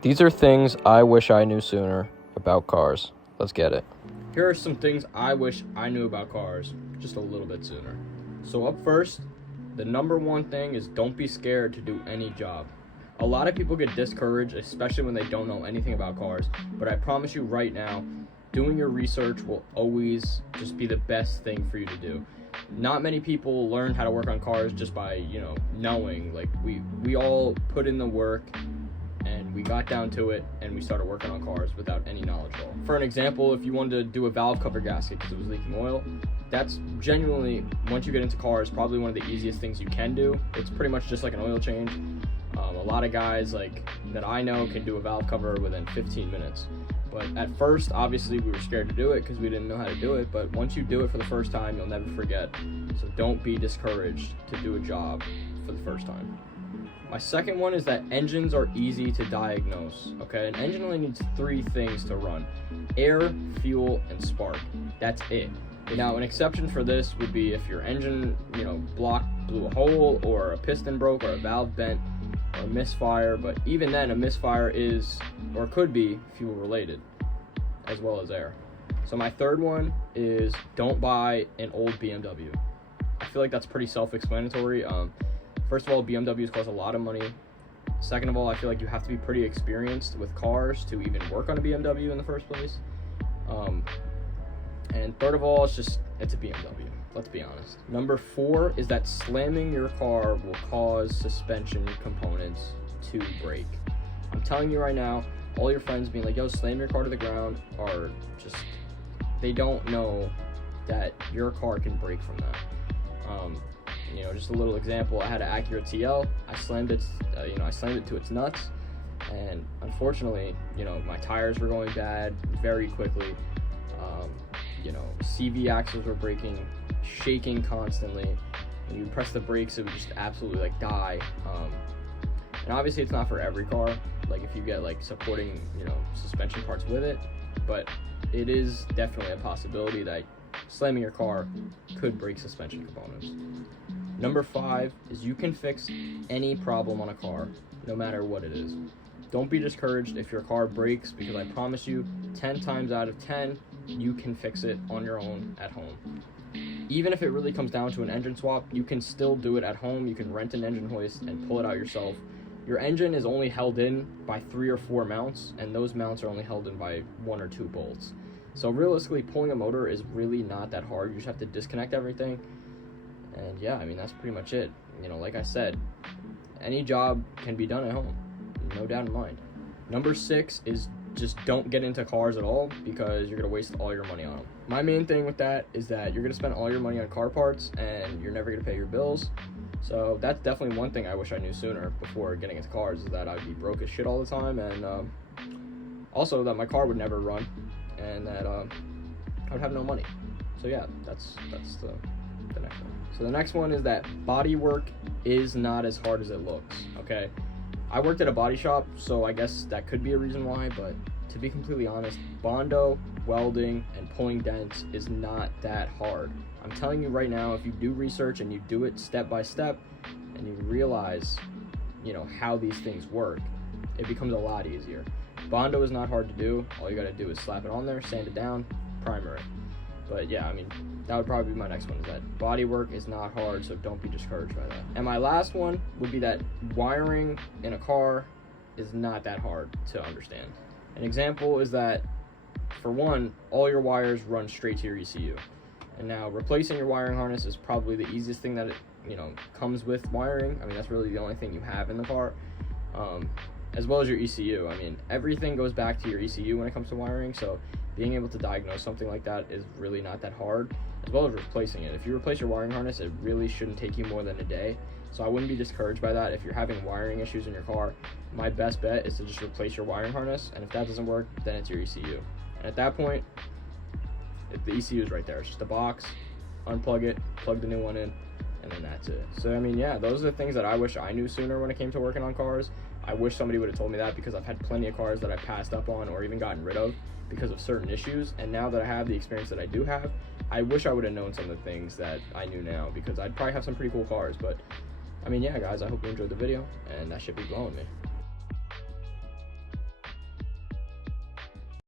These are things I wish I knew sooner about cars. Let's get it. Here are some things I wish I knew about cars just a little bit sooner. So up first, the number one thing is don't be scared to do any job. A lot of people get discouraged, especially when they don't know anything about cars, but I promise you right now, doing your research will always just be the best thing for you to do. Not many people learn how to work on cars just by, knowing. Like we all put in the work and we got down to it and we started working on cars without any knowledge at all. For an example, if you wanted to do a valve cover gasket because it was leaking oil, that's genuinely, once you get into cars, probably one of the easiest things you can do. It's pretty much just like an oil change. A lot of guys that I know can do a valve cover within 15 minutes. But at first, obviously, we were scared to do it because we didn't know how to do it. But once you do it for the first time, you'll never forget. So don't be discouraged to do a job for the first time. My second one is that engines are easy to diagnose, okay? An engine only needs 3 things to run: air, fuel, and spark. That's it. Now, an exception for this would be if your engine, block blew a hole, or a piston broke, or a valve bent, or a misfire. But even then, a misfire is, or could be, fuel related, as well as air. So my third one is don't buy an old BMW. I feel like that's pretty self-explanatory. First of all, BMWs cost a lot of money. Second of all, I feel like you have to be pretty experienced with cars to even work on a BMW in the first place. And third of all, it's a BMW. Let's be honest. Number 4 is that slamming your car will cause suspension components to break. I'm telling you right now, all your friends being like, yo, slam your car to the ground, are just, they don't know that your car can break from that. Just a little example, I had an Acura TL. I slammed it to its nuts, and unfortunately, my tires were going bad very quickly. CV axles were breaking, shaking constantly. When you press the brakes, it would just absolutely die. And obviously, it's not for every car. Like if you get supporting, suspension parts with it, but it is definitely a possibility that slamming your car could break suspension components. Number 5 is you can fix any problem on a car, no matter what it is. Don't be discouraged if your car breaks, because I promise you, 10 times out of 10, you can fix it on your own at home. Even if it really comes down to an engine swap, you can still do it at home. You can rent an engine hoist and pull it out yourself. Your engine is only held in by 3 or 4 mounts, and those mounts are only held in by 1 or 2 bolts. So realistically, pulling a motor is really not that hard. You just have to disconnect everything. And yeah, that's pretty much it. Like I said, any job can be done at home, no doubt in mind. Number 6 is just don't get into cars at all, because you're going to waste all your money on them. My main thing with that is that you're going to spend all your money on car parts and you're never going to pay your bills. So that's definitely one thing I wish I knew sooner before getting into cars, is that I'd be broke as shit all the time, and also that my car would never run, and that I would have no money. So yeah, that's the next one. So the next one is that body work is not as hard as it looks, okay? I worked at a body shop, so I guess that could be a reason why, but to be completely honest, Bondo, welding, and pulling dents is not that hard. I'm telling you right now, if you do research and you do it step by step, and you realize, how these things work, it becomes a lot easier. Bondo is not hard to do. All you gotta do is slap it on there, sand it down, primer it. But yeah, that would probably be my next one, is that body work is not hard, so don't be discouraged by that. And my last one would be that wiring in a car is not that hard to understand. An example is that, for one, all your wires run straight to your ECU. And now replacing your wiring harness is probably the easiest thing that comes with wiring. That's really the only thing you have in the car, as well as your ECU. Everything goes back to your ECU when it comes to wiring, so being able to diagnose something like that is really not that hard, as well as replacing it. If you replace your wiring harness, it really shouldn't take you more than a day. So I wouldn't be discouraged by that. If you're having wiring issues in your car, my best bet is to just replace your wiring harness, and if that doesn't work, then it's your ECU. And at that point, the ECU is right there. It's just a box, unplug it, plug the new one in, and then that's it. So yeah, those are the things that I wish I knew sooner when it came to working on cars. I wish somebody would have told me that, because I've had plenty of cars that I passed up on or even gotten rid of because of certain issues. And now that I have the experience that I do have, I wish I would have known some of the things that I knew now, because I'd probably have some pretty cool cars. But yeah, guys, I hope you enjoyed the video, and that shit be blowing me.